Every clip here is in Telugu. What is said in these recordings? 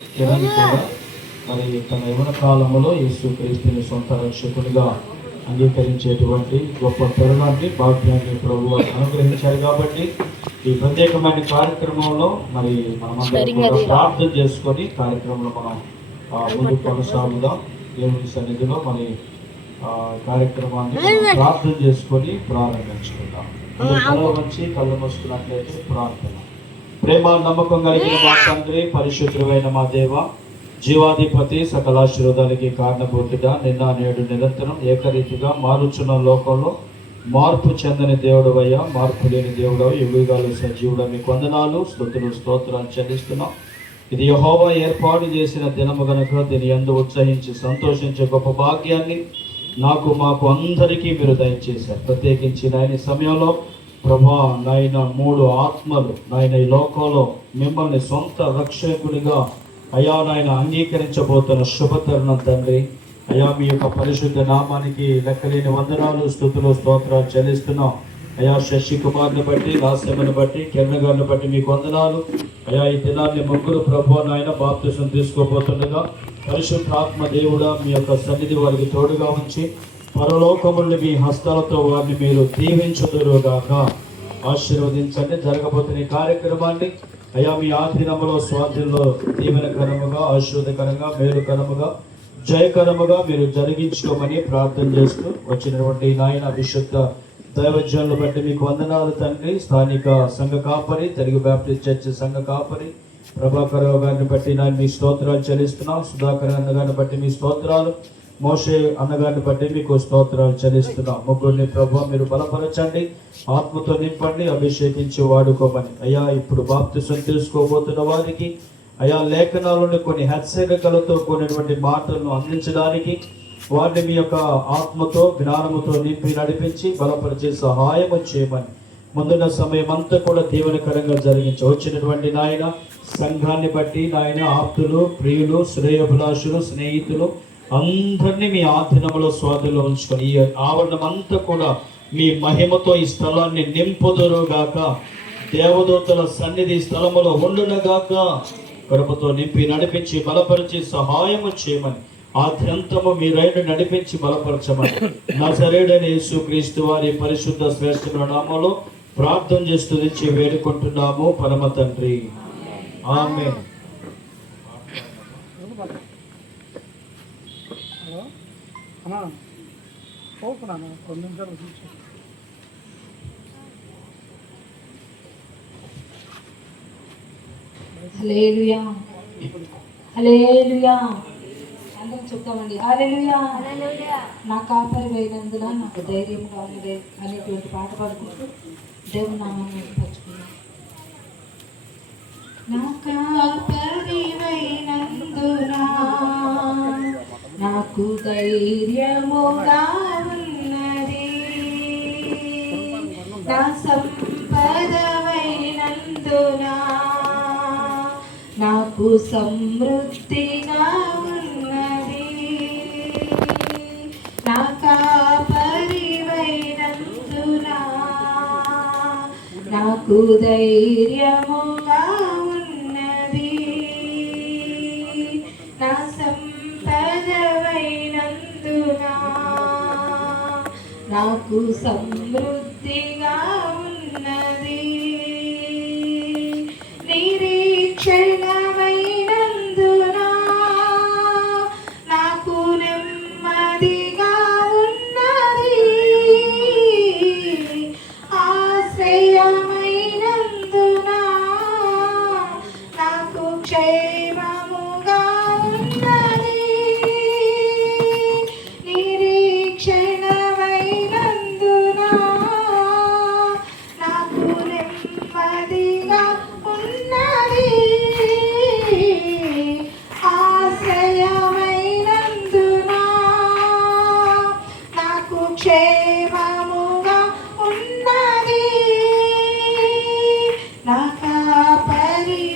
కూడా మరి తన యవన కాలంలో యేసుక్రీస్తుని సొంత రక్షకునిగా అంగీకరించేటువంటి గొప్ప తరుణాన్ని భాగ్యాన్ని ప్రభువు అనుగ్రహించారు. కాబట్టి ఈ ప్రత్యేకమైన కార్యక్రమంలో మరి మనమందరం కూడా ప్రార్థన చేసుకొని కార్యక్రమంలో మనం ముందుకు కొనసాగుదాం. దేవుని సన్నిధిలో మరి కార్యక్రమాన్ని ప్రార్థన చేసుకొని ప్రారంభించుకుందాం. వచ్చి కళ్ళు మూసుకున్నట్లయితే ప్రార్థన. ప్రేమ నమ్మకం కలిగిన మా తండ్రి, పరిశుద్ధుడైన మా దేవ, జీవాధిపతి, సకలాశీర్వాదాలకి కారణభూతుడా, నిన్న నేడు నిరంతరం ఏకరీతిగా మారుచున్న లోకంలో మార్పు చెందని దేవుడవయ్యా, మార్పు లేని దేవుడవు, యుగాలు సజీవుడ, మీకు వందనాలు, స్తుతులు, స్తోత్రాలు చెల్లిస్తున్నాం. ఇది యెహోవా ఏర్పాటు చేసిన దినము గనుక దీని యందు ఉత్సహించి సంతోషించే గొప్ప భాగ్యాన్ని నాకు మాకు అందరికీ మీరు దయచేశారు. ప్రత్యేకించి నాయన సమయంలో ప్రభా నాయన 3 ఆత్మలు నాయన ఈ లోకంలో మిమ్మల్ని సొంత రక్షకుడిగా అయా నాయన అంగీకరించబోతున్న శుభతరుణం తండ్రి. అయా మీ యొక్క పరిశుద్ధ నామానికి లెక్కలేని వందనాలు, స్తుతులు, స్తోత్రాలు చెల్లిస్తున్నాం. అయా శశి కుమార్ని బట్టి, లాస్యమని బట్టి, కిరణ్ గారిని బట్టి మీకు వందనాలు. అయా ఈ దినాన్ని ముగ్గురు ప్రభు నాయన బాప్తిసం తీసుకోబోతుండగా పరిశుద్ధాత్మ దేవుడా మీ యొక్క సన్నిధి వారికి తోడుగా ఉంచి పరలోకముల్ని మీ హస్తాలతో వారిని మీరు దీవించుదురుగాక. ఆశీర్వదించండి. జరగబోతున్న ఈ కార్యక్రమాన్ని అయా మీ ఆధీనంలో స్వాధీనంలో దీవెనకరముగా, ఆశీర్వదకరంగా, మేలుకరముగా, జయకరముగా మీరు జరిగించుకోమని ప్రార్థన చేస్తూ వచ్చినటువంటి నాయన విశుద్ధ దైవజనులు బట్టి మీకు వందనాలు తండ్రి. స్థానిక సంఘ కాపరి, తెలుగు బ్యాప్టిస్ట్ చర్చ్ సంఘ కాపరి ప్రభాకర్ గారిని బట్టి నేను మీ స్తోత్రాలు చెల్లిస్తున్నాం. సుధాకర్ అన్నగారిని బట్టి మీ స్తోత్రాలు, మోషే అన్నగారిని బట్టి మీకు స్తోత్రాలు చెల్లిస్తున్నాం. ముగ్గురిని ప్రభు మీరు బలపరచండి, ఆత్మతో నింపండి, అభిషేకించి వాడుకోమని. అయ్యా ఇప్పుడు బాప్తిసం తీసుకోబోతున్న వారికి అయా లేఖనాలను కొన్ని హెచ్చరికలతో కూడినటువంటి మాటలను అందించడానికి వారిని మీ యొక్క ఆత్మతో జ్ఞానముతో నింపి నడిపించి బలపరిచే సహాయం చేయమని ముందున్న సమయం అంతా కూడా దీవెనకరంగా జరిగించి వచ్చినటువంటి నాయన సంఘాన్ని బట్టి నాయన ఆప్తులు, ప్రియులు, శ్రేయోభిలాషులు, స్నేహితులు అందరినీ మీ ఆధీనంలో స్వాధీనంలో ఉంచుకొని ఈ ఆవరణం అంతా కూడా మీ మహిమతో ఈ స్థలాన్ని నింపుదురుగాక. దేవదూతల సన్నిధి స్థలములో ఉండునగాక. కృపతో నింపి నడిపించి బలపరిచి సహాయము చేయమని ఆద్యంతము మీ రైలు నడిపించి బలపరచమని నజరేయుడైన యేసుక్రీస్తు వారి పరిశుద్ధ శ్రేష్ఠమైన నామములో ప్రార్థన చేస్తూ వేడుకుంటున్నాము పరమ తండ్రి. ఆమేన్. హల్లెలూయా, హల్లెలూయా. అందరం చెప్తామండి హల్లెలూయా. నా కాపరి అయినందున నాకు ధైర్యంగా ఉన్నది అనేటువంటి పాట పాడుకుంటూ దేవుని నామాన్ని పంచుకున్నాం. నా కాపరి అయినందున నాకు ధైర్యముగా ఉన్నది, నా సంపదవైనందున నాకు సమృద్ధిగా ఉన్నది, నా కాపరివైనందున నాకు ధైర్యముగా ఉన్నది, నా సంపదవైనందున నాకు సమృద్ధిగా ఉన్నది, నిరీక్షణమైనందున నాకు నెమ్మదిగా ఉన్నది, ఆశ్రయమైనందున నాకు క్షేమముగా ఉన్నది, నిరీక్షణమైనందున నాకు నెమ్మదిగా ఉన్నది, ఆశ్రయమైనందున నాకు క్షేమముగా ఉన్నది, నా కాపరివైనందున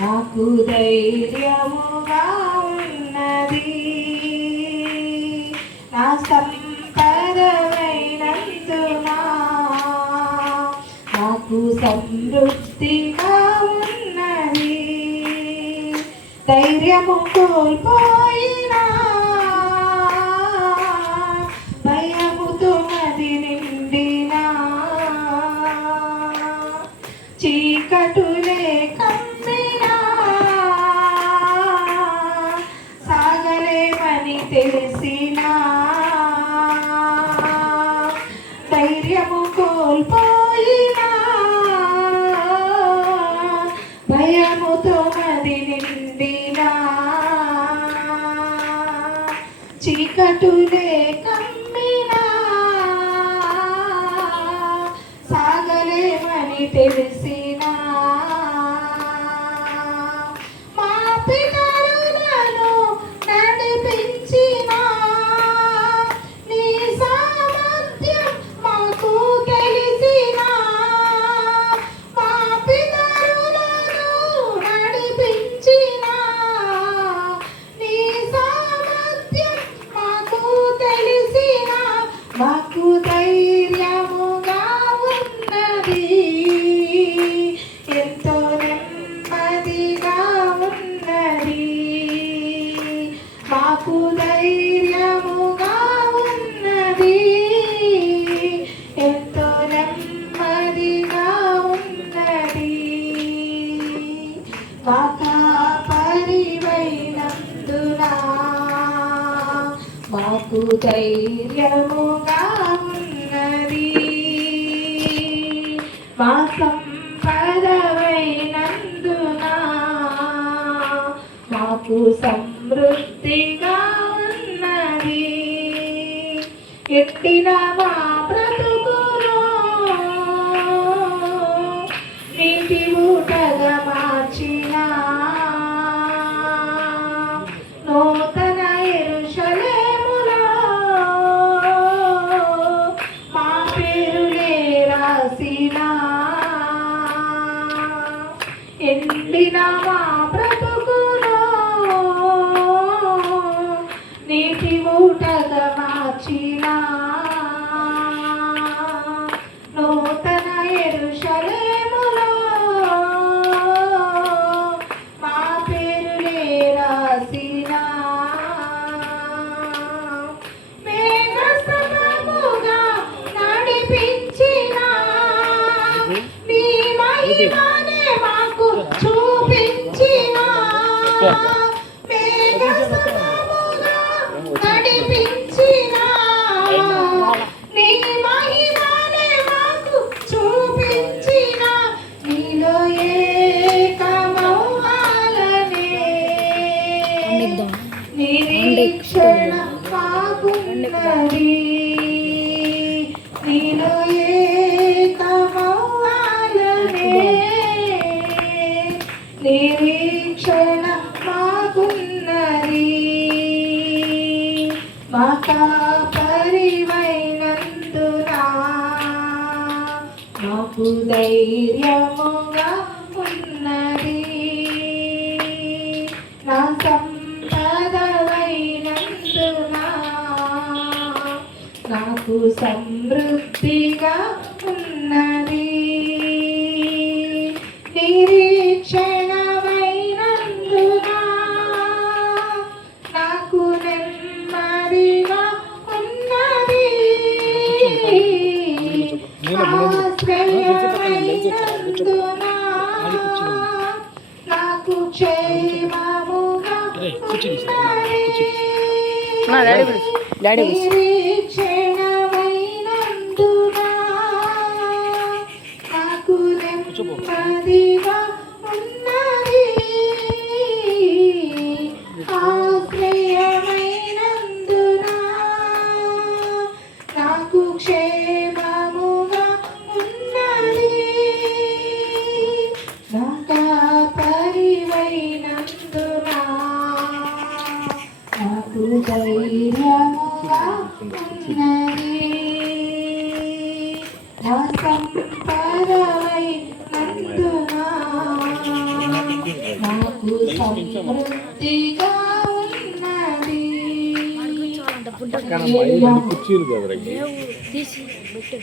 నాకు ధైర్యముగా ఉన్నది, నా సంపదవైనందున నాకు సమృద్ధిగా ఉన్నది. ధైర్యము కోల్పోయినా భయముతో మది నిండినా చీకటులే కమ్మినా సాగలేమని తెలిసినా ధైర్యము కోల్పోయినా భయముతో మది నిండినా చీకటులే కమ్మినా సాగలేమని తెలిసినా మా పితరులను నడిపించినా నీ సామర్థ్యం మాకు తెలిసినా మా పితరులను నడిపించినా నీ సామర్థ్యం మాకు తెలిసినా మాకు ధైర్యముగా ఉన్నది ఎంతో నెమ్మదిగా ఉన్నది మాకు ధైర్యముగా ఉన్నది ఎంతో నెమ్మదిగా ఉన్నది మాకా పరివైనందునా మాకు ధైర్యముగా ఉన్నది మా సంపదవైనందునా మాకు సమృద్ధిగా ఉన్నది ఎట్టిన మా బ్రతుకును నీటి ఊటగా మార్చిన నూతన యెరూషలేములో మా పేరులే రాసిన ఎండిన మా బ్రతుకును నీటి ఊటగా మార్చిన నూతన యెరూషలేములో మా పేరులే రాసిన మేఘస్తమముగా నడిపించిన నీ మహిమనే మాకు చూపించిన మేఘస్తమముగా నడిపించిన నీ మహిమనే మాకు చూపించిన నీలో ఏకమవ్వాలనే నిరీక్షణ మాకున్నది నీలో ఏకమవ్వాలనే నిరీక్షణ మాకున్నది మాకా పరివైనందునా మాకు ధైర్యముగా ఉన్నది నా సంపదవైనందునా నాకు సమృద్ధిగా ఉన్నది నిరీక్షణమైనందునా నాకు నెమ్మదిగా ఉన్నది ఆశ్రయమైనందునా నాకు క్షేమముగా ఉన్నది నిరీక్షణమైనందునా నాకు నెమ్మదిగా ఉన్నది ఆశ్రయమైనందునా నాకు క్షేమముగా ఉన్నది నాకా పరివైనందునా నాకు ధైర్యముగా ఉన్నది నా సంపదవైనందునా నాకు సమృద్ధిగా ఉన్నది కుర్చీలు కదా తీసి పెట్టే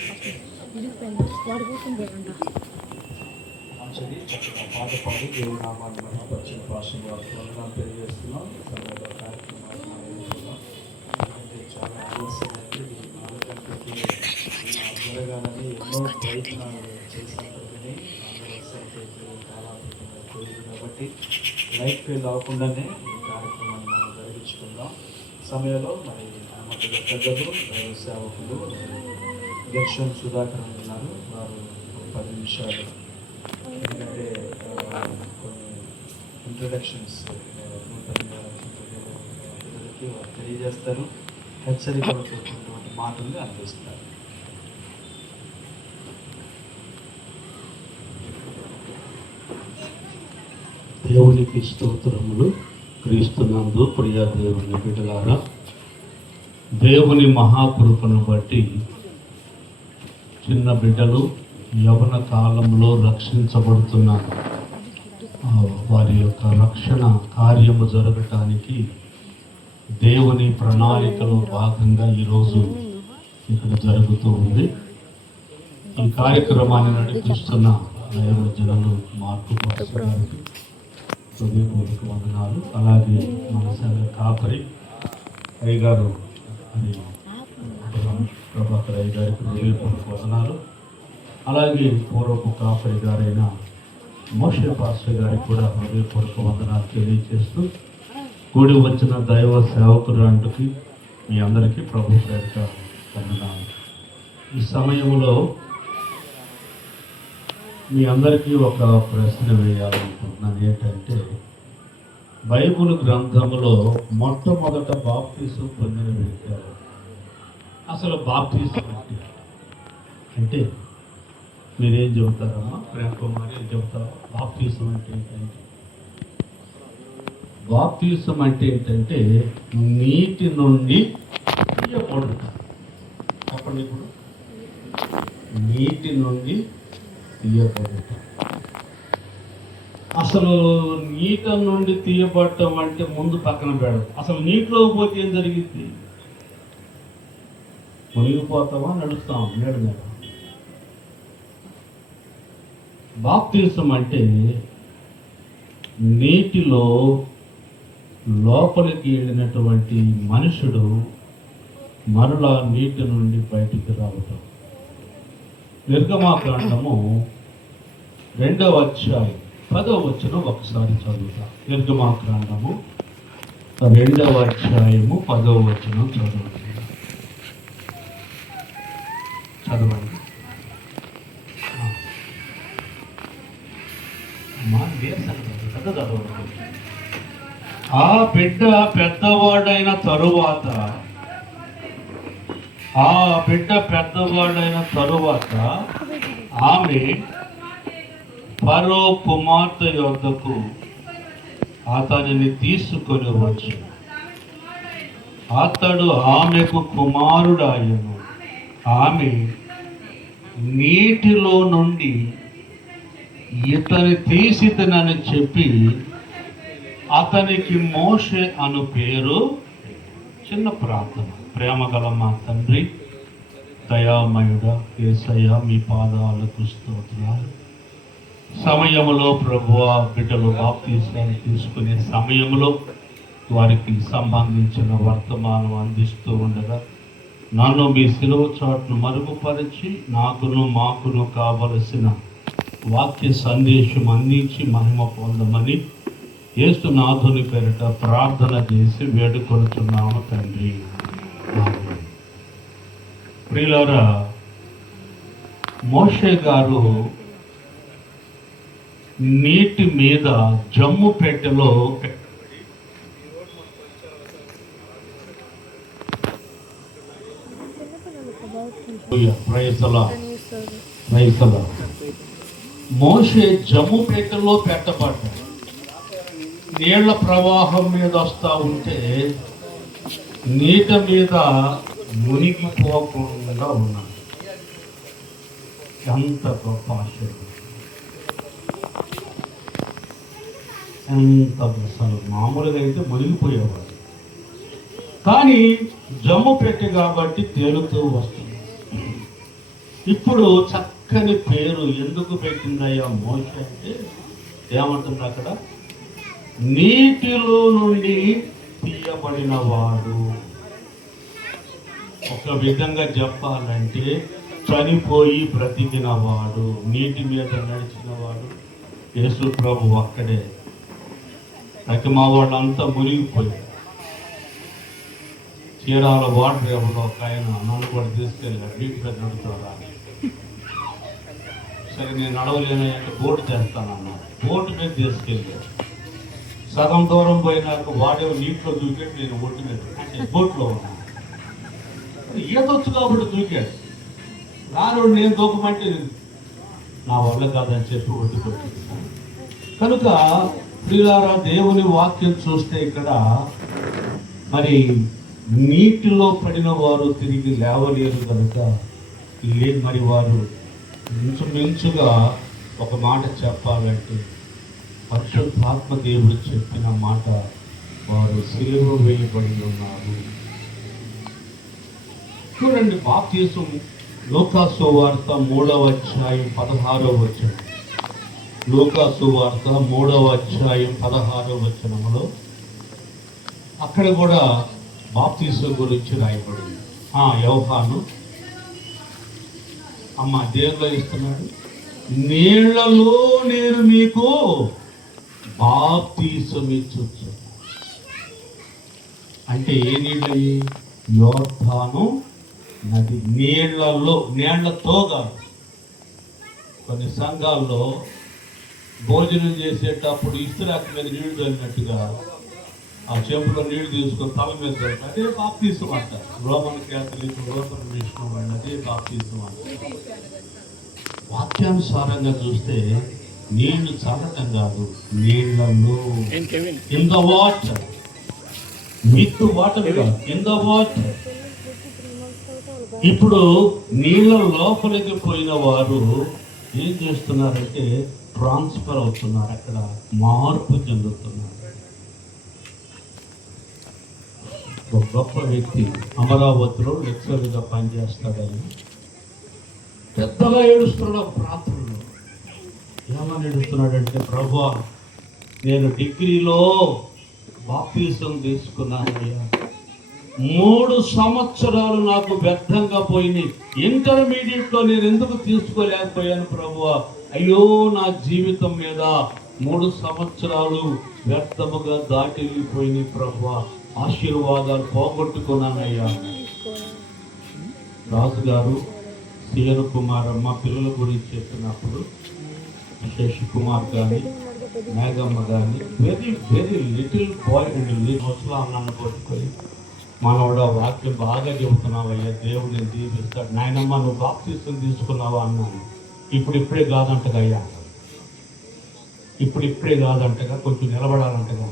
వాడు కూర్చుంటాడంట మోకరించండి, చక్కగా పాట పాడి దేవుడి నామాన్ని మహిమపరిచిన భాషను వారికి వందనాలు తెలియజేస్తున్నాం. ఈ సమయంలో కార్యక్రమాలు మొదలుపెడదాం. ఎందుకంటే చాలా ఆలస్యమైంది. ఈ 4 గంటలకి జరగాలని ఎన్నో ప్రయత్నాలు చేసినప్పటికీ 4 గంటలకి కాలాతీతంగా పోయింది కాబట్టి లైట్ ఫెయిల్ అవ్వకుండానే ఈ కార్యక్రమాన్ని మనం జరిగించుకుందాం. సమయంలో మరి మధ్యలో పెద్దలు దైవ సేవకులు దర్శన్ సుధాకర్ ఉన్నారు. వారు 10 నిమిషాలు, ఎందుకంటే కొన్ని ఇంట్రడక్షన్స్ నూతనంగా పిల్లలకి వారు తెలియజేస్తారు, హెచ్చరికలు కూడుకున్నటువంటి మాటల్ని అందిస్తారు. దేవునికి స్తోత్రములు. క్రీస్తునందు ప్రియ దేవుని బిడ్డలారా, దేవుని మహాకృపను బట్టి చిన్న బిడ్డలు యవన కాలంలో రక్షించబడుతున్న వారి యొక్క రక్షణ కార్యము జరగటానికి దేవుని ప్రణాళికలో భాగంగా ఈరోజు ఇక్కడ జరుగుతూ ఉంది. ఈ కార్యక్రమాన్ని నడిపిస్తున్న దైవజనులు మార్కు పాస్టర్ గారికి హృదయపూర్వక వందనాలు. అలాగే మన సంఘ కాపరి అయ్యగారు అని ప్రభాకర్ అయ్య గారికి హృదయపూర్వక వందనాలు. అలాగే పూర్వపు కాపరి గారైన మోషే పాస్టర్ గారికి కూడా హృదయపూర్వక వందనాలు తెలియజేస్తూ కూడి వచ్చిన దైవ సేవకురాంటికి మీ అందరికీ ప్రభు పేరిట వందనాలు. ఈ సమయంలో మీ అందరికీ ఒక ప్రశ్న వేయాలనుకుంటున్నాను. ఏంటంటే, బైబిల్ గ్రంథంలో మొట్టమొదట బాప్తీసం పొందిన వ్యక్తి అసలు బాప్తీసం అంటే మీరేం చెబుతారమ్మా? ప్రేమ కుమార్ ఏం చెబుతారు? బాప్తీసం అంటే ఏంటంటే, బాప్తీసం అంటే ఏంటంటే నీటి నుండి తీయబడుట. చెప్పండి, ఇప్పుడు నీటి నుండి తీయబడుట. అసలు నీట నుండి తీయబడటం అంటే ముందు పక్కన పెడదు. అసలు నీటిలో పోతే ఏం జరిగింది? మునిగిపోతామా, నడుస్తాం నేడు మీద. బాప్తీసం అంటే నీటిలో లోపలికి వెళ్ళినటువంటి మనుషుడు మరలా నీటి నుండి బయటికి రావటం. నిర్గమాకాండము 2వ అధ్యాయం 10వ వచనం ఒకసారి చదువుతా. నిర్గమాకాండము 2వ అధ్యాయము 10వ వచనం చదువుతా. చదవండి. ఆ బిడ్డ పెద్దవాడైన తరువాత ఆమె ఫరో కుమార్తె యొద్దకు అతనిని తీసుకొని వచ్చి అతడు ఆమెకు కుమారుడాయను. ఆమె నీటిలో నుండి ఇతని తీసితనని చెప్పి అతనికి మోషే అను పేరు. చిన్న ప్రార్థన. ప్రేమగల మా తండ్రి, దయామయుడా యేసయ్య, మీ పాదాలకు స్తోత్రాలు. సమయంలో ప్రభువా, బిడ్డలు బాప్తీసాలు తీసుకునే సమయంలో వారికి సంబంధించిన వర్తమానం అందిస్తూ ఉండగా నన్ను మీ సిలువ చాటును మరుగుపరిచి మాకును కావలసిన వాక్య సందేశం అందించి మహిమ పొందమని యేసునాథుని పేరిట ప్రార్థన చేసి వేడుకొనుచున్నాము తండ్రి. ప్రియులారా, మోషే గారు నీటి మీద జమ్ము పెట్టెలో మోషే జమ్ము పెట్టెలో పెట్టబడ్డాడు. నీళ్ల ప్రవాహం మీద వస్తూ ఉంటే నీట మీద మునిగిపోకుండా ఉన్నాడు. ఎంత గొప్ప ఆశ్చర్యం! ఎంత అసలు మామూలుగా అయితే మునిగిపోయేవాడు, కానీ జమ్ము పెట్టి కాబట్టి తేలుతూ వస్తుంది. ఇప్పుడు చక్కని పేరు ఎందుకు పెట్టిందయ్యా మోషే అంటే ఏమంటుంది అక్కడ, నీటిలో నుండి తీయబడిన వాడు. ఒక విధంగా చెప్పాలంటే చనిపోయి బ్రతికిన వాడు, నీటి మీద నడిచిన వాడు యేసు ప్రభు ఒక్కడే. అయితే మా వాళ్ళంతా మునిగిపోయారు. చీరాల వాటర్ ఎవరో ఒక ఆయన నన్ను కూడా తీసుకెళ్ళాడు, నీటి మీద నడుపుతారా. సరే నేను నడవలేను అంటే బోటు చేస్తానన్నాడు, బోటు మీద తీసుకెళ్ళాడు. సగం దూరం పోయినాక వాడేమో నీటిలో దూకాడు, నేను ఒడ్డు మీద అంటే బోట్లో ఉన్నాను. ఈతొచ్చు కాబట్టి దూకాడు, రానుడు నేను దూకమంటే నా వల్ల కాదని చెప్పి ఒడ్డు కొట్టిస్తాను. కనుక ప్రియులారా, దేవుని వాక్యం చూస్తే ఇక్కడ మరి నీటిలో పడిన వారు తిరిగి లేవలేరు కనుక మరి వారు ఇంచుమించుగా ఒక మాట చెప్పాలంటే పరిశుద్ధాత్మ దేవుడు చెప్పిన మాట, వారు సిలువ వేయబడి ఉన్నారు. చూడండి, బాప్తీసం లూకాసు వార్త 3వ అధ్యాయం 16వ వచనం. లూకాసు వార్త 3వ అధ్యాయం 16వ వచనంలో అక్కడ కూడా బాప్తీసం గురించి రాయబడింది. యోహాను అమ్మ దేవుల్లో ఇస్తున్నాడు, నీళ్లలో నేను మీకు బాప్తీసం ఇచ్చు. అంటే ఏ నీళ్ళు? యోర్దాను నది నీళ్లలో, నీళ్లతో కాదు. కొన్ని సంఘాల్లో భోజనం చేసేటప్పుడు ఇస్త్రాకు మీద నీళ్లు తగినట్టుగా ఆ చెంపులో నీళ్లు తీసుకొని తల మీద తగ్గి అదే బాప్తీసం అంటారు. రోమన్ క్యాథలిక్, లోకల్ మిషన్ వాళ్ళు అదే బాప్తీసం అంటారు. వాక్యానుసారంగా చూస్తే నీళ్లు చల్లటం కాదు, నీళ్లలో in the water, with water కాదు, ఇన్ ద వాటర్. ఇప్పుడు నీళ్ళ లోపలికి పోయిన వారు ఏం చేస్తున్నారంటే ట్రాన్స్ఫర్ అవుతున్నారు, అక్కడ మార్పు చెందుతున్నారు. ఒక గొప్ప వ్యక్తి అమరావతిలో లెక్చరర్గా పనిచేస్తాడని పెద్దగా ఏడుస్తున్నాడు ప్రాంతంలో. ఏమని ఏడుస్తున్నాడంటే, ప్రభువా నేను డిగ్రీలో బాప్తీసం తీసుకున్నానయ్యా, 3 సంవత్సరాలు నాకు వ్యర్థంగా పోయినాయి, ఇంటర్మీడియట్లో నేను ఎందుకు తీసుకోలేకపోయాను ప్రభువా, అయ్యో నా జీవితం మీద 3 సంవత్సరాలు వ్యర్థముగా దాటి వెళ్ళిపోయినాయి ప్రభువా, ఆశీర్వాదాలు పోగొట్టుకున్నానయ్యా. రాజుగారు సిఆర్ కుమార్ అమ్మ పిల్లల గురించి చెప్పినప్పుడు శశి కుమార్ కానీ మేఘమ్మ కానీ very very little boy and ముసలాం నన్ను కొట్టుకొని, మనోడు వాక్యం బాగా చెబుతున్నావయ్యా, దేవుడిని దీవిస్తాడు, నాయనమ్మ నువ్వు బాప్తీసం తీసుకున్నావా అన్నాను. ఇప్పుడిప్పుడే కాదంటగా అయ్యా, ఇప్పుడిప్పుడే కాదంటగా, కొంచెం నిలబడాలంటగా.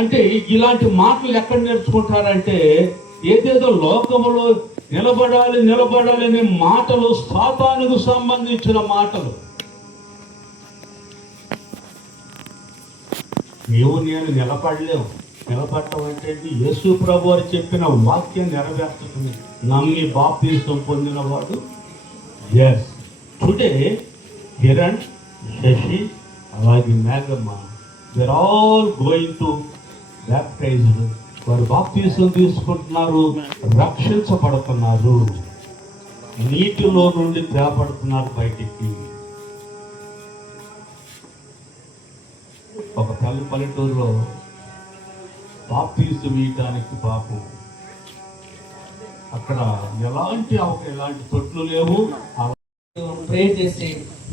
అంటే ఇలాంటి మాటలు ఎక్కడ నేర్చుకుంటారంటే, ఏదేదో లోకములో నిలబడాలి అనే మాటలు సాతానుకు సంబంధించిన మాటలు. నేను నిలబడలేము. నిలబడటం అంటే యేసు ప్రభు వారు చెప్పిన వాక్యం నెరవేర్చుతుంది. నమ్మి బాప్తీసం పొందిన వాడు ఎస్ టుడే కిరణ్, శశి, అలాగే మేఘమ్మ, they are all going to baptized. వారు బాప్తీసం తీసుకుంటున్నారు, రక్షించబడుతున్నారు, నీటిలో నుండి తేపడుతున్నారు బయటికి. ఒక పల్లెటూరులో బాప్తీసం ఇవ్వడానికి పాపం అక్కడ ఎలాంటి తొట్లు లేవు. ప్రే చేసి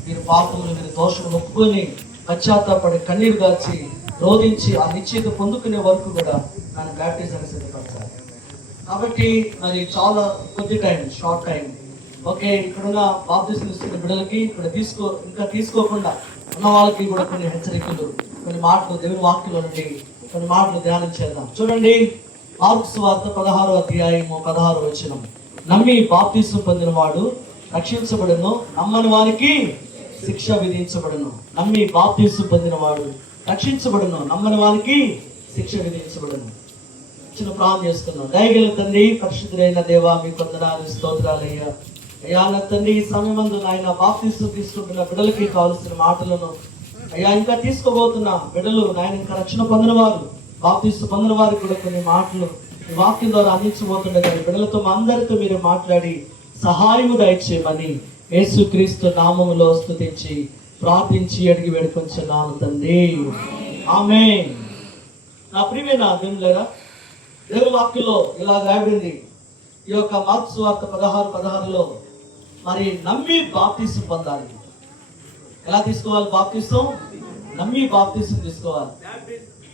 మీరు పాపములు, మీరు దోషం ఒప్పుకొని పశ్చాత్తాపడి కన్నీరు గాచి రోధించి ఆ నిశ్చయిత పొందుకునే వరకు కూడా నన్ను బ్యాప్టిజాన్ని సిద్ధపడతారు. కాబట్టి మరి చాలా కొద్ది టైం, షార్ట్ టైం. ఓకే, ఇక్కడున్న బాప్తిసం తీసుకున్న బిడ్డలకి ఇంకా తీసుకోకుండా ఉన్న వాళ్ళకి కూడా కొన్ని హెచ్చరికలు, కొన్ని మాటలు దేవుని వాక్యంలో నుండి కొన్ని మాటలు ధ్యానం చేద్దాం. చూడండి, మార్కు సువార్త 16వ అధ్యాయము 16వ వచనం. నమ్మి బాప్తిసం పొందిన వాడు రక్షించబడును, నమ్మని వారికి శిక్ష విధించబడును. నమ్మి బాప్తిసం పొందిన వాడు రక్షించబడును, నమ్మని వారికి శిక్ష విధించబడును. చిన్న ప్రార్థన చేసుకున్నాం. దయగల తండ్రి, పరిశుద్ధులైన దేవా, మీ వందనాలు, స్తోత్రాలయ్యా. అయ్యా నా తండ్రి, ఈ సమయమందు నాయన బాప్తిసం తీసుకుంటున్న బిడ్డలకి కావాల్సిన మాటలను అయ్యా ఇంకా తీసుకోబోతున్న బిడ్డలు నాయన ఇంకా రక్షణ పొందిన వారు, బాప్తిసం పొందిన వారికి కూడా కొన్ని మాటలు ఈ వాక్యం ద్వారా అందించబోతుండగా బిడ్డలతో మా అందరితో మీరు మాట్లాడి సహాయము దయచేయమని యేసుక్రీస్తు నామములో స్తుతించి ప్రార్థించి అడిగి వేడుకొంచున్నాను తండ్రి, ఆమేన్. నా ప్రియమైన దేవులారా, దేవుని వాక్యంలో ఇలా రాయబడింది. ఈ యొక్క మార్క్స్ వార్త 16:16లో మరి నమ్మి బాప్తిసం పొందాలి. ఎలా తీసుకోవాలి బాప్తిసం? నమ్మి బాప్తిసం తీసుకోవాలి.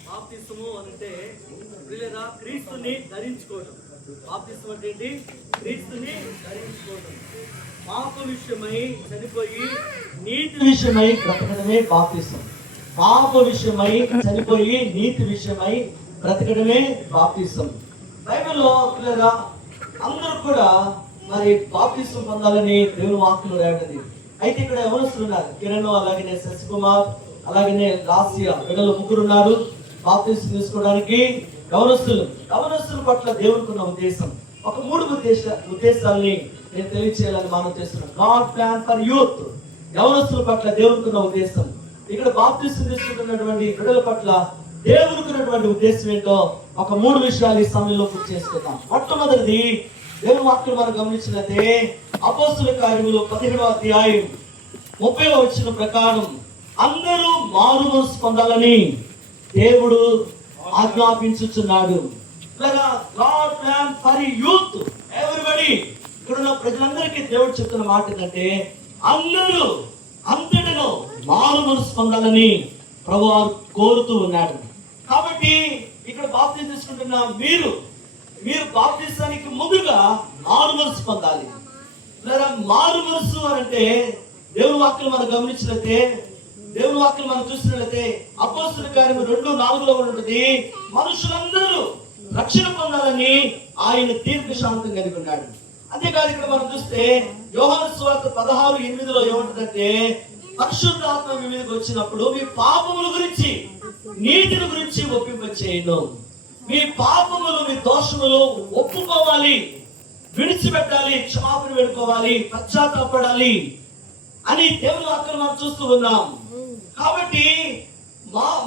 బాప్తిసము అంటే క్రీస్తుని ధరించుకోవడం. బాప్తిసం అంటే ఏంటి? క్రీస్తుని ధరించుకోవడం. పాప విషయమై చనిపోయి నీతి విషయమై బ్రతకడమే బాప్తిసం. పాప విషయమై చనిపోయి నీతి విషయమై బ్రతకడమే బాప్తిసం. బైబిల్లో పిల్లరా అందరూ కూడా మరి బాప్తిసం పొందాలని దేవుని వాక్యంలో రాయబడింది. అయితే ఇక్కడ యవనస్తులు ఉన్నారు. కిరణ్, అలాగనే శశికుమార్, అలాగనే లాస్య బిడ్డలు 3 ఉన్నారు బాప్తిసం తీసుకోవడానికి. యవనస్తుల పట్ల దేవునికి ఉన్న ఉద్దేశం ఒక 3 ఉద్దేశాలని నేను తెలియచేయాలని మనం చేస్తున్నాను. God plan for youth. యవనస్తుల పట్ల దేవునికి ఉన్న ఉద్దేశం, ఇక్కడ బాప్తిసం తీసుకుంటున్నటువంటి బిడ్డల పట్ల దేవునికి ఉన్నటువంటి ఉద్దేశం ఏంటో ఒక 3 విషయాలు ఈ సమయంలో పూర్తి చేసుకుందాం. మొట్టమొదటిది దేవుని వాక్యం మనం గమనించినట్లయితే అపోస్తుల కార్యములు 17వ అధ్యాయం 30వ వచనం ప్రకారం అందరూ మారు మనసు పొందాలని దేవుడు ఆజ్ఞాపించుచున్నాడు. God plan for youth everybody. ఇక్కడ ఉన్న ప్రజలందరికీ దేవుడు చెప్తున్న మాట ఏంటంటే అందరూ అంతటను మారు మనసు పొందాలని ప్రభువు కోరుతూ ఉన్నాడు. కాబట్టి ఇక్కడ బాప్తిసం తీసుకుంటున్న మీరు బాప్తిసానికి ముందుగా మారు మనసు పొందాలి. మారు మనసు అంటే దేవుని వాక్యం మనం గమనించినట్లయితే, దేవుని వాక్యం మనం చూసినట్లయితే అపోస్తుల కార్యము 2:4లో ఉంటుంది, మనుషులందరూ రక్షణ పొందాలని ఆయన దీర్ఘశాంతం కలిగి ఉన్నాడు. అంతేకాదు ఇక్కడ మనం చూస్తే యోహాను సువార్త 16:8లో ఏమంటుందంటే పరిశుద్ధాత్మ మీ మీదకి వచ్చినప్పుడు మీ పాపముల గురించి నీతిని గురించి ఒప్పింపచేయను. మీ పాపములు మీ దోషములు ఒప్పుకోవాలి, విడిచిపెట్టాలి, క్షమాపణ వేడుకోవాలి, పశ్చాత్తాపడాలి అని దేవుని వాక్యం మనం చూస్తూ ఉన్నాం. కాబట్టి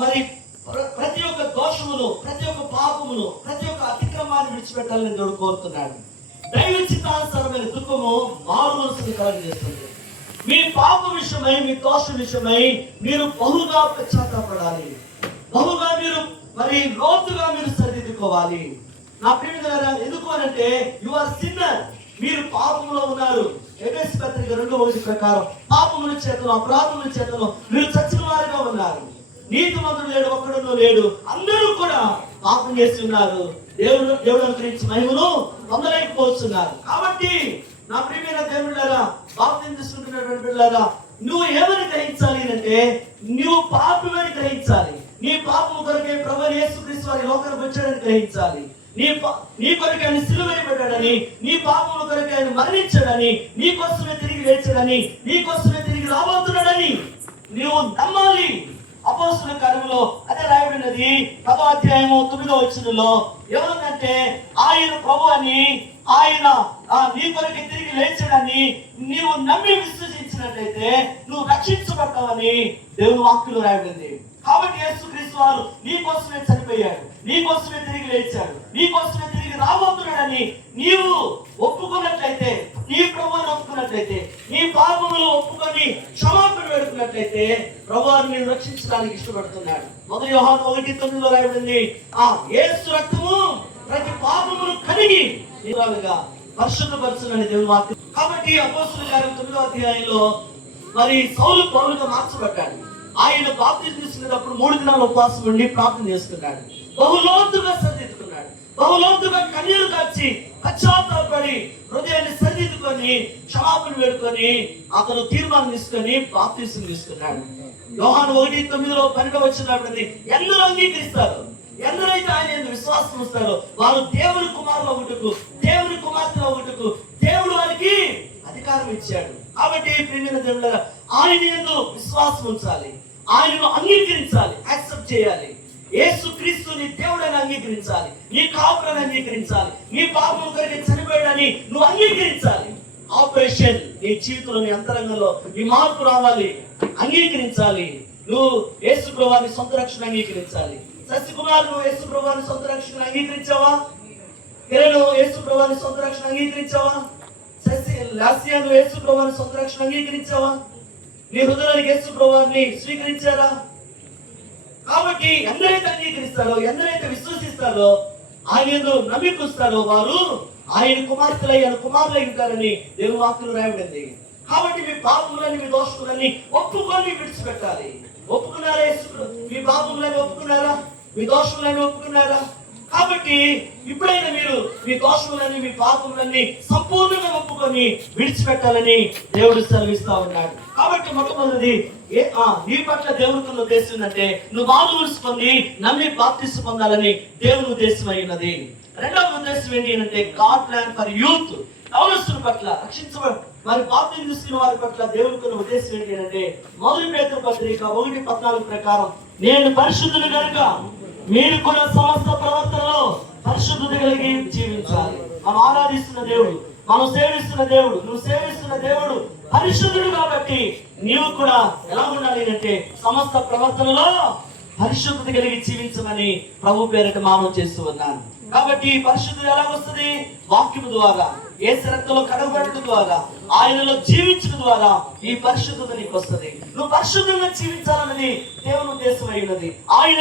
మరి ప్రతి ఒక్క దోషమును, ప్రతి ఒక్క పాపమును, ప్రతి ఒక్క అతిక్రమాన్ని విడిచిపెట్టాలని దేవుడు కోరుతున్నాడు. దైవ చిత్తానుసారమైన దుఃఖము మారు మనసుని కలుగజేస్తుంది. మీ పాప విషయమై, మీ దోష విషయమై మీరు బహుగా పశ్చాత్తాపడాలి, బహుగా మీరు మరి లోతుగా మీరు సరిదిద్దుకోవాలి. నా ప్రియమైన ఎందుకు అనంటే యు ఆర్ సిన్నర్, మీరు పాపములో ఉన్నారు. ఎఫెసీ పత్రిక 2:1 ప్రకారం పాపముల చేతను, అపరాధముల చేతను మీరు చచ్చిన వారిగా ఉన్నారు. నీతిమంతుడు లేడు, ఒక్కడునూ లేడు, అందరూ కూడా పాపం చేసి ఉన్నారు. దేవుడు అనుగ్రహించి మహిమను పొందలేకపోతున్నారు. కాబట్టి నా ప్రియమైన దేవుళ్ళారా, బాప్తిసం తీసుకుంటున్నటువంటి బిడ్డలారా, నువ్వు ఏమని గ్రహించాలి అంటే నువ్వు పాపమని గ్రహించాలి. నీ పాపము కొరకే ప్రభువు యేసుక్రీస్తు వారి లోకానికి వచ్చాడని గ్రహించాలి. నీ కొరకు ఆయన సిలువ వేయబడ్డాడని, నీ పాపముల కొరకు ఆయన మరణించాడని, నీ కోసమే తిరిగి లేచాడని, నీ కోసమే తిరిగి రాబోతున్నాడని నువ్వు నమ్మాలి. అపోస్తుల కార్యములో అదే రాయబడినది 10వ అధ్యాయము 9వ వచనంలో ఏమంటే ఆయన ప్రభు అని, ఆయన నీ కొరకు తిరిగి లేచాడని నీవు నమ్మి విశ్వసించినట్లయితే నువ్వు రక్షించబడతావని దేవుని వాక్యంలో రాయబడింది. కాబట్టి యేసుక్రీస్తు వారు నీ కోసమే చనిపోయాడు, నీ కోసమే తిరిగి లేచాడు, నీ కోసమే తిరిగి రాబోతున్నాడని నీవు ఒప్పుకున్నట్లయితే, నీ ప్రభువుని ఒప్పుకున్నట్లయితే, నీ పాపములు ఒప్పుకొని క్షమాపణ వేడుకున్నట్లయితే ప్రభువు నేను రక్షించడానికి ఇష్టపడుతున్నాడు. 1 యోహాను 1:9లో రాయబడింది, యేసు రక్తము ప్రతి పాపమును కడిగి నీరాలుగా పరిశుద్ధపరచునని దేవుని వాక్యం. కాబట్టి అపోస్తుల కార్యం 9వ అధ్యాయంలో మరి సౌలు పౌలుగా మార్చబడ్డాడు. ఆయన బాప్తిసం తీసుకునేటప్పుడు 3 దినాలు ఉపవాసం ఉండి ప్రార్థన చేసుకున్నాడు. బహులోతుగా సరిదిద్దుకున్నాడు, బహులోతుగా కన్నీరు కాచి పశ్చాత్తాపడి హృదయాన్ని సరిదిద్దుకొని క్షమాపణ వేడుకొని అతను తీర్మానం తీసుకొని బాప్తిసం తీసుకున్నాడు. యోహాను 1:9లో 12వ వచనం ఎందరూ అంగీకరిస్తారు, ఎందరైతే ఆయన విశ్వాసం వస్తారో వారు దేవుని కుమారులు ఒకటకు, దేవుని కుమార్తెలు ఒకటకు దేవుడు వారికి అధికారం ఇచ్చాడు. కాబట్టి ప్రియమైన దేవుళ్ళారా, ఆయన యందు విశ్వాసం ఉంచాలి, ఆయనను అంగీకరించాలి, యాక్సెప్ట్ చేయాలి. యేసుక్రీస్తుని దేవుడని అంగీకరించాలి, నీ కాపురని అంగీకరించాలి, నీ పాపం కొరకు చనిపోయాడని నువ్వు అంగీకరించాలి. ఆపరేషన్. నీ జీవితంలో, నీ అంతరంగంలో ఈ మార్పు రావాలి, అంగీకరించాలి. నువ్వు యేసు ప్రభువాని సొంత రక్షణ అంగీకరించాలి. శశికుమార్, నువ్వు యేసు ప్రభువాని సొంత రక్షణ అంగీకరించావా? కిరణ్, యేసు ప్రభువాని సొంత రక్షణ అంగీకరించావా? లాస్యా, నువ్వు యేసు ప్రభువాని సొంత రక్షణ అంగీకరించావా? నీ హృదయానికి యేసు ప్రభువాన్ని స్వీకరించారా? కాబట్టి ఎందరైతే అంగీకరిస్తారో, ఎందరైతే విశ్వసిస్తారో, ఆయన నమ్మికొస్తారో వారు ఆయన కుమార్తెలై, ఆయన కుమారులై ఉంటారని దేవుని వాక్యంలో రాయబడింది. కాబట్టి మీ పాపములని, మీ దోషములని ఒప్పుకొని విడిచిపెట్టాలి. ఒప్పుకున్నారా? మీ పాపములని ఒప్పుకున్నారా? మీ దోషములని ఒప్పుకున్నారా? కాబట్టి ఇప్పుడైనా మీరు మీ దోషములని, మీ పాపములని సంపూర్ణంగా ఒప్పుకొని విడిచిపెట్టాలని దేవుడు సెలవిస్తా ఉన్నాడు. కాబట్టి మొట్టమొదటిది నీ పట్ల దేవునికి ఉద్దేశం ఏంటంటే నువ్వు మారు పొంది నమ్మి బాప్తిస్మం పొందాలని దేవుని ఉద్దేశం అయినది. రెండవ ఉద్దేశం ఏంటి అంటే గాడ్ ప్లాన్ ఫర్ యూత్. యవనస్తుల పట్ల రక్షించబడి మరి బాప్తిస్మం తీసుకున్న వారి పట్ల దేవునికి ఉన్న ఉద్దేశం ఏంటి అంటే 1 పేతురు పత్రిక 1:14 ప్రకారం, నేను పరిశుద్ధులు కనుక మీరు కూడా సమస్త ప్రవర్తనలో పరిశుద్ధత కలిగి జీవించాలి. మనం ఆరాధిస్తున్న దేవుడు, మనం సేవిస్తున్న దేవుడు, నువ్వు సేవిస్తున్న దేవుడు పరిశుద్ధుడు. కాబట్టి నీవు కూడా ఎలా ఉండాలి అంటే సమస్త ప్రవర్తనలో పరిశుద్ధత కలిగి జీవించమని ప్రభు పేరిట మానం చేస్తూ ఉన్నాను. కాబట్టి పరిశుద్ధత ఎలా వస్తుంది? వాక్యము ద్వారా, యేసు రక్తంలో కడగబడటం ద్వారా, ఆయనలో జీవించడం ద్వారా ఈ పరిశుద్ధత నీకు వస్తుంది. నువ్వు పరిశుద్ధంగా జీవించాలని దేవుని ఉద్దేశం అయినది. ఆయన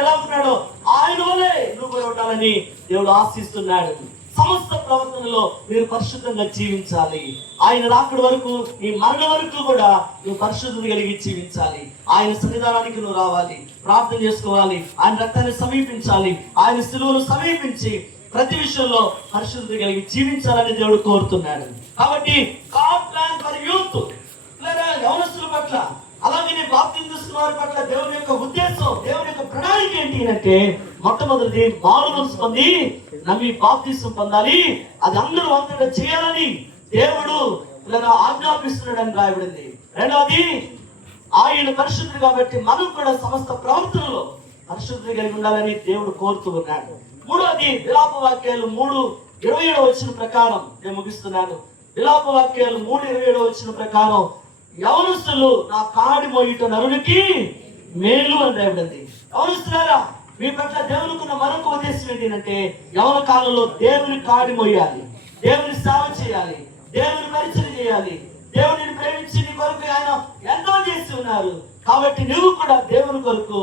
ఎలా ఉన్నాడో ఆయన వలే నువ్వు కూడా ఉండాలని దేవుడు ఆశిస్తున్నాడు. సమస్త ప్రవర్తనలో మీరు పరిశుద్ధంగా జీవించాలి. ఆయన రాకడ వరకు, నీ మరణ వరకు కూడా నువ్వు పరిశుద్ధత కలిగి జీవించాలి. ఆయన సన్నిధానానికి నువ్వు రావాలి, ప్రార్థన చేసుకోవాలి, ఆయన రక్తాన్ని సమీపించాలి, ఆయన శిలువను సమీపించి ప్రతి విషయంలో పరిశుద్ధత కలిగి జీవించాలని దేవుడు కోరుతున్నాడు. కాబట్టి గాడ్ ప్లాన్ ఫర్ యూత్, యవనస్తుల పట్ల, అలాగే బాప్తిస్మం తీసుకున్న వారి పట్ల దేవుని యొక్క ఉద్దేశం, దేవుని యొక్క ప్రణాళిక ఏంటి అంటే మొట్టమొదటిది మారు మనసు పొంది నమ్మి బాప్తిస్మం పొందాలి. అది అందరూ అంతటా చేయాలని దేవుడు ఆజ్ఞాపిస్తున్నాడని రాయబడింది. రెండవది ఆయన పరిశుద్ధుడు కాబట్టి మనం కూడా సమస్త ప్రవర్తనలో పరిశుద్ధత కలిగి ఉండాలని దేవుడు కోరుతూ ఉన్నాడు. మూడవది విలాప వాక్యాలు 3:27 ప్రకారం నేను ముగిస్తున్నాను. విలాప వాక్యాలు 3:27 ప్రకారం, యవనస్తులు నా కాడి మోయుట నరునికి మేలు అని రాయబడింది. యవనస్తులారా, మీ పట్ల దేవునికున్న మరొక ఉద్దేశం ఏంటంటే యవన కాలంలో దేవుని కాడి మోయాలి, దేవుని సేవ చేయాలి, దేవుని పరిచయం చేయాలి. దేవుడిని ప్రేమించి నీ కొరకు ఆయన ఎంతో చేసి ఉన్నారు. కాబట్టి నువ్వు కూడా దేవుని కొరకు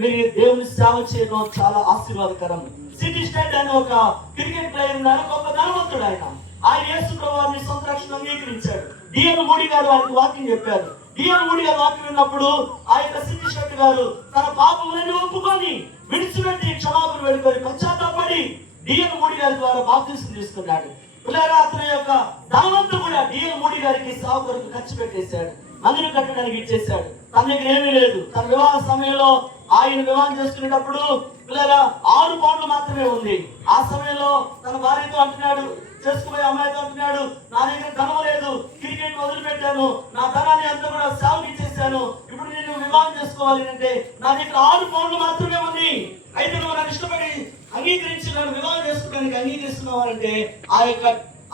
మీరు దేవుని సేవ చేయడం చాలా ఆశీర్వాదకరం. సిటీ స్టేట్ అని ఒక క్రికెట్ ప్లేయర్ ఉన్నారు, గొప్ప ధనవంతుడు. ఆయన యేసు ప్రభువుని సొంత రక్షణ అంగీకరించాడు. డిఎన్ మోడీ గారు ఆయనకు వాక్యం చెప్పారు. డిఎన్ మోడీ గారు వాక్యం విన్నప్పుడు ఆ యొక్క సిటీ స్టేట్ గారు తన పాపములను ఒప్పుకొని విడిచిపెట్టి క్షమాపణ వేడుకొని పశ్చాత్తాపడి డిఎన్ మోడీ గారి ద్వారా బాప్తిస్మం తీసుకున్నాడు. అతని యొక్క ధనవంతుడు కూడా డిఎన్ మోడీ గారికి సేవ కొరకు ఖర్చు పెట్టేశాడు, మందిని కట్టడానికి ఇచ్చేశాడు. తన దగ్గర ఏమీ లేదు. తన వివాహ సమయంలో ఆయన వివాహం చేసుకునేటప్పుడు 6 పౌండ్లు మాత్రమే ఉంది. ఆ సమయంలో తన భార్యతో అంటున్నాడు, చేసుకునే అమ్మాయితో అంటున్నాడు, నా దగ్గర ధనం లేదు, క్రికెట్ వదిలిపెట్టాను, నా ధనాన్ని అంతా కూడా సేవకి ఇచ్చేసాను, ఇప్పుడు నేను వివాహం చేసుకోవాలి అంటే నా దగ్గర 6 పౌండ్లు మాత్రమే ఉంది. అయితే నువ్వు నన్ను ఇష్టపడి అంగీకరించి నన్ను వివాహం చేసుకోవడానికి అంగీకరిస్తున్నావంటే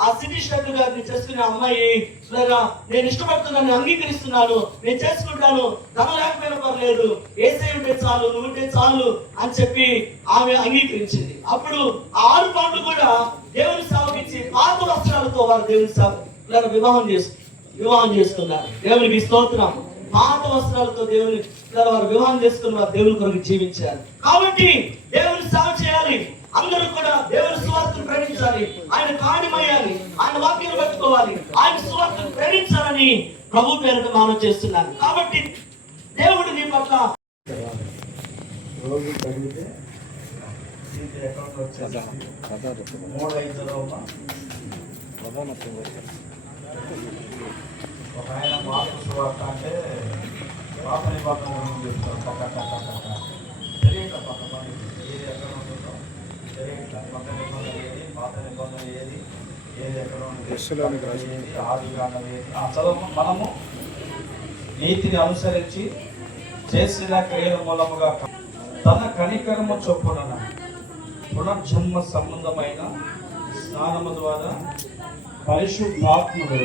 ఆ సిటీ స్టేట్ గారిని చేసుకునే అమ్మాయి, నేను ఇష్టపడుతున్నాను, అంగీకరిస్తున్నాను, నేను చేసుకుంటాను, ధనం లేకపోయినా పర్లేదు, ఏసై ఉంటే చాలు, నువ్వు ఉంటే చాలు అని చెప్పి ఆమె అంగీకరించింది. అప్పుడు 6 పౌండ్లు కూడా దేవుని సేవకిచ్చి పాత వస్త్రాలతో వారు దేవుని సేవ వివాహం చేసుకున్నారు. దేవునికి స్తోత్రం. పాత వస్త్రాలతో దేవుని వారు వివాహం చేసుకుని వారు దేవుని కొరకు జీవించారు. కాబట్టి దేవుని సేవ చేయాలి. అందరూ కూడా దేవుని సువార్తను ప్రేమించాలి, ఆయన కాడిమయ్యాలి, ఆయన వాక్యాన్ని పట్టుకోవాలి, ఆయన సువార్తను ప్రేమించాలని ప్రభు పేరుట మనం చేస్తున్నారు. కాబట్టి దేవుడు నీ పట్ల రోజు చదివితే అకౌంట్ వచ్చేసి 3-5 ఒక ఆయన మార్పు సువార్త అంటే పాప నిబంధన చెప్తారు. తెలియక పక్క పని ఏది ఎక్కడ ఉంటుందో తెలియక పక్క నిబంధన ఏది, పాత నిబంధన ఏది, ఏది ఎక్కడ ఉంటుంది, ఏది ఆది కాలం ఏది. అసలు మనము నీతిని అనుసరించి చేసిన క్రియల మూలముగా తన కనికరము చొప్పున పునర్జన్మ సంబంధమైన స్నానము ద్వారా పరిశుద్ధాత్ముడు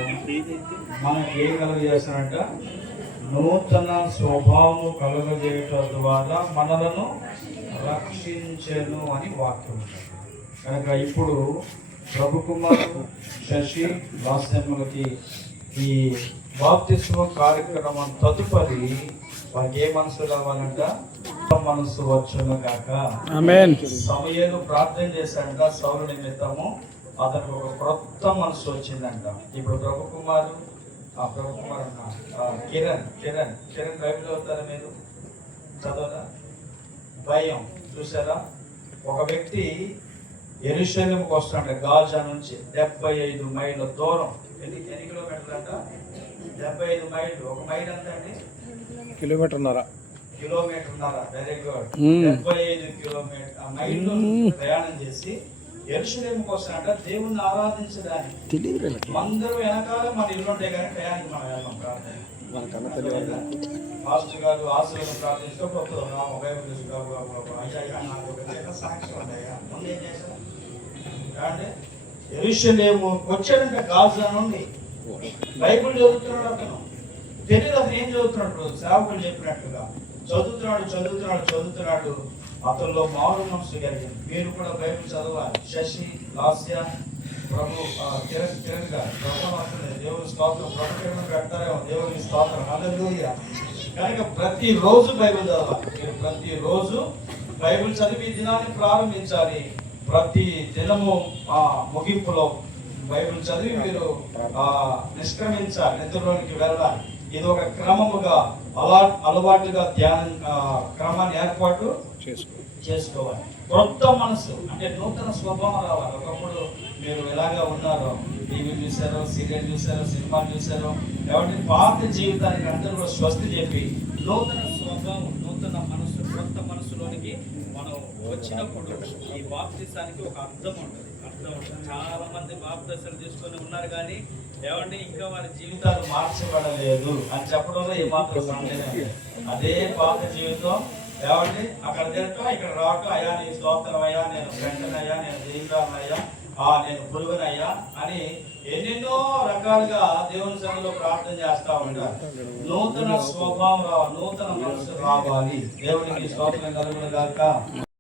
మనకి ఏం కలుగజేస్తానంట, నూతన స్వభావం కలుగజేయటం ద్వారా మనలను రక్షించెను అని వాక్యం ఉంది. కనుక ఇప్పుడు ప్రభు కుమారు శశి లాస్యములకి ఈ బాప్తిస్మ కార్యక్రమం తదుపరి వారికి ఏ మనసు రావాలంట, మనసు వచ్చును గాక. ఆమేన్. సమయలు ప్రార్థన చేశాడంట సౌలు నిమిత్తము, అతనికి ఒక క్రొత్త మనసు వచ్చిందంట. ఇప్పుడు ప్రభు కుమార్ అన్న కిరణ్ బైబిల్ చదువుతారా మీరు? చదవరా? భయం చూసారా? ఒక వ్యక్తి యెరూషలేముకు వస్తాడంట గాజా నుంచి 75 మైళ్ళ దూరం. ఎన్ని కిలోమీటర్లు అంట? 75 మైళ్ళు. ఒక మైల్ ఎంత అండి? కిలోమీటర్న్నర. Very good. 75 మైళ్ళు ప్రయాణం చేసి యెరూషలేముకు వస్తాడంట దేవుణ్ణి ఆరాధించడానికి. అందరూ వెనకాల మన ఇల్లు ఉంటాయి కానీ ప్రయాణికి మనం వెళ్ళాం. ప్రార్థన మాస్టర్ గారు ఆశీర్వాదం ప్రార్థించినప్పుడు సాక్షి ఉంటాయా? ముందు ఏం చేశారు అంటే యెరూషలేము వచ్చాడంటే గాజా నుండి బైబిల్ చదువుతున్నాడు. అతను తెలియదు అతను ఏం చదువుతున్నాడు. సేవకులు చెప్పినట్టుగా చదువుతున్నాడు. అతనిలో మారు మనసు కలిగింది. మీరు కూడా బైబిల్ చదవాలి. శశి, లాస్య, ప్రభు కిరణ్ గారు దేవుని స్తోత్రం. ప్రభు పెడతారేమో దేవుని స్తోత్రం. హల్లెలూయా. కనుక ప్రతిరోజు బైబిల్ చదవాలి. మీరు ప్రతిరోజు బైబిల్ చదివి దినాన్ని ప్రారంభించాలి. ప్రతి దినము ముగింపులో బైబిల్ చదివి మీరు నిష్క్రమించాలి, నిద్రలోనికి వెళ్ళాలి. ఇది ఒక క్రమముగా అలవాటుగా ధ్యానం క్రమాన్ని ఏర్పాటు చేసుకోవాలి. కొత్త మనసు అంటే నూతన స్వభావం రావాలి. ఒకప్పుడు మీరు ఎలాగా ఉన్నారో, టీవీ చూసారో, సీరియల్ చూసారో, సినిమాలు చూసారో, ఎవరి పాత జీవితానికి అందరూ కూడా స్వస్తి చెప్పి నూతన స్వభావం, నూతన మనసు, కొత్త మనసులోనికి మనం వచ్చినప్పుడు ఈ బాప్తిసానికి ఒక అర్థం ఉంటుంది. చాలా మంది బాప్తిసాలు తీసుకొని ఉన్నారు కానీ ఏమంటే ఇంకా వారి జీవితాలు మార్చబడలేదు అని చెప్పడంలో ఏమాత్రం సందేహం లేదు. అదే పాత జీవితం ఏమంటే అక్కడ తిరగక ఇక్కడ రాక, అయ్యా నీ స్తోత్రం అయ్యా, నేను వెంటనయ్యా, నేను దీవిరామయ్యా, నేను పురుగునయ్యా అని ఎన్నెన్నో రకాలుగా దేవుని సన్నిధిలో ప్రార్థన చేస్తా ఉంటారు. నూతన స్వభావం రావాలి, నూతన మనసు రావాలి. దేవునికి స్తోత్రం కలుగును గాక.